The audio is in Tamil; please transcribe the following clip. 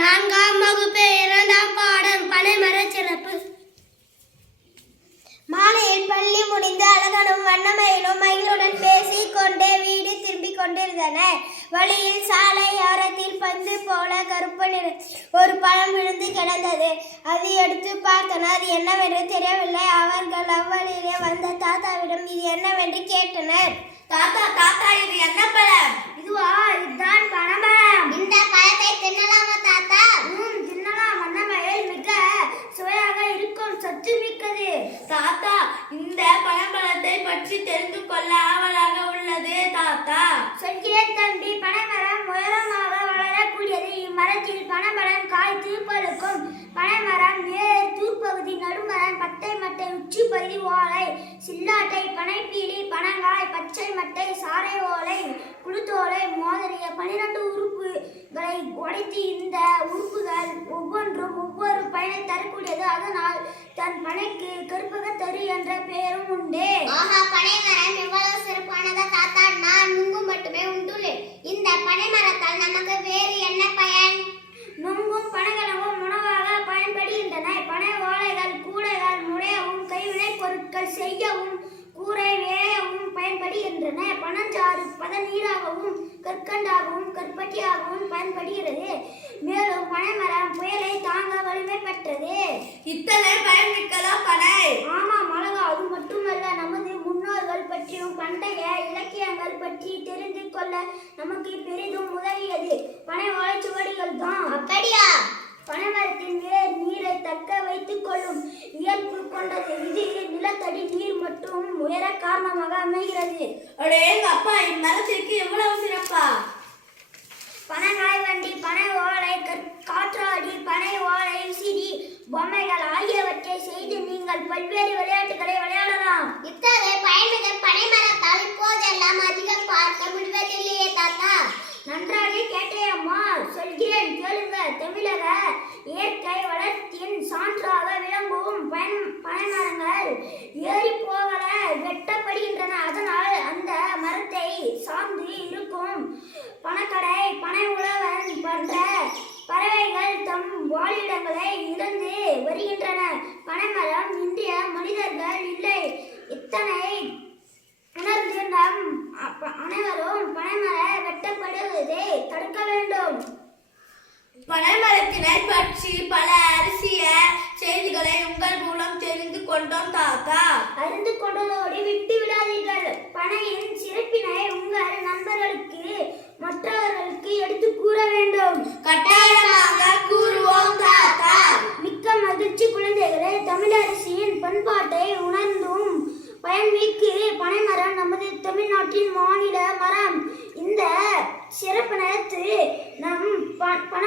நான்காம் வகுப்பு 2ஆம் பாடம் பனைமரச் சிறப்பு. மாலையில் பள்ளி முடிந்து அழகனும் வண்ணமயிலும் மயிலுடன் பேசிக் கொண்டே வீடு திரும்பிக் கொண்டிருந்தனர். வழியில் சாலையோரத்தில் பந்து போல கருப்பு நிற ஒரு பழம் விழுந்து கிடந்தது. அதை எடுத்து பார்த்தனர். அது என்னவென்று தெரியவில்லை. அவர்கள் அவ்வழியிலே வந்த தாத்தாவிடம் இது என்னவென்று கேட்டனர். தாத்தா தாத்தா இது என்ன பழம்? இதுவா? இதுதான் பனம்பழம். இந்த பழத்தை தின்னலாமா தாத்தா? தின்னலாம். வண்ணமயில் மிக சுவையாக இருக்கும், சத்து மிக்கது. தாத்தா இந்த பனம்பழத்தை பற்றி தெரிந்து கொள்ள ஆவலாக உள்ளது தாத்தா. சொல்கிறேன் தம்பி. பனைமரம் உயரமாக வளரக்கூடியது. இம்மரத்தில் பனம்பழம் காய்த்து பழுக்கும். பனைமரம் வேர், தூர்பகுதி, நடுமரம், பட்டை மட்டை, உச்சி பகுதி, ஓலை, சில்லாட்டை, பனைப்பீலி, பனங்காய், பச்சை மட்டை, சாறை ஓலை, குளுத்தோலை முதலிய 12 உறுப்புகளை உடைத்து இந்த உறுப்புகள் ஒவ்வொன்றும் ஒவ்வொரு பயனை தரக்கூடியது. அதனால் தன் பனைக்கு கற்பகத்தரு என்ற பெயரும் உண்டு. பனைமரம் எவ்வளவு சிறப்பானதா தாத்தா? நான் நுங்கு மட்டுமே உண்டுள்ளேன். இந்த பனைமரத்தால் நமக்கு வேறு என்ன பயன்? நுங்கும் பனைகளும் உணவாக பயன்படுகின்றன. பனை ஓலைகள் கூடைகள் முடையவும் கைவினைப் பொருட்கள் செய்யவும் கூரை வேயவும் பயன்படுகின்றன. பனஞ்சாறு பதநீராகவும் கற்கண்டாகவும் கற்பட்டியாகவும் பயன்படுகிறது. மேலும் பனைமரம் புயலை தாங்க வலிமை பெற்றது. இத்தனை பயன்மிக்கதா பனை? ஆமாம் அழகா. அது மட்டுமல்ல, நமது முன்னோர்கள் பற்றியும் பண்டைய இலக்கியங்கள் பற்றி தெரிந்து கொள்ள நமக்கு பெரிதும் உதவியது பனை ஓலைச்சுவடிகள் தான். அப்படியா? பனைமரத்தின் வேர் நீரை தக்க வைத்துக் கொள்ளும் இயல்பு கொண்டது. இது நிலத்தடி நீர் மற்றும் உயர காரணமாக அமைகிறது. அப்பா, இம்மரத்திற்கு எவ்வளவு சிறப்பா? பனங்காய் வண்டி, பனை ஓலை, காற்றாடி, பனை ஓலை, விசிறி, பொம்மைகள் ஆகியவற்றை செய்து நீங்கள் பல்வேறு விளையாட்டுகளை விளையாடலாம். இத்தகைய பயன்மிக பனைமரத்தால் இப்போதெல்லாம் அதிகம் பார்க்க முடிவதில்லையே தாத்தா. நன்றாக கேட்டேயம்மா. சொல்கிறேன் கேளுங்க. தமிழக இயற்கை வளத்தின் சான்றாக விளங்கும் பனைமரங்கள் ஏறி போகல வெட்டப்படுகின்றன. அதனால் அந்த மரத்தை சார்ந்து இருக்கும் பனக்கடை, பனை உழவன் போன்ற பறவைகள் தம் வாழிடங்களை இழந்து வருகின்றன. பனைமரம் இந்திய மனிதர்கள் இல்லை. இத்தனை உணர்ந்து நம் அனைவரும் பனைமர வெட்டப்படுவதை தடுக்க வேண்டும். பனைமரத்தினை பற்றி பல அரிசிய செய்திகளை உங்கள் மூலம் தெரிந்து கொண்டோம் தாத்தா. அறிந்து கொண்டதோடு விட்டு விடாதீர்கள். பனையின் சிறப்பினை உங்கள் நண்பர்களுக்கு மற்றவர்களுக்கு எடுத்து கூற வேண்டும். கட்டாயமாக கூறுவோம் தாத்தா. மிக்க மகிழ்ச்சி குழந்தைகளே. தமிழரசியின் பண்பாட்டை உணர்ந்தும் பயன்மிக்கு பனைமரம் நமது தமிழ்நாட்டின் மாநில மரம். இந்த சிறப்பினத்து நம் பண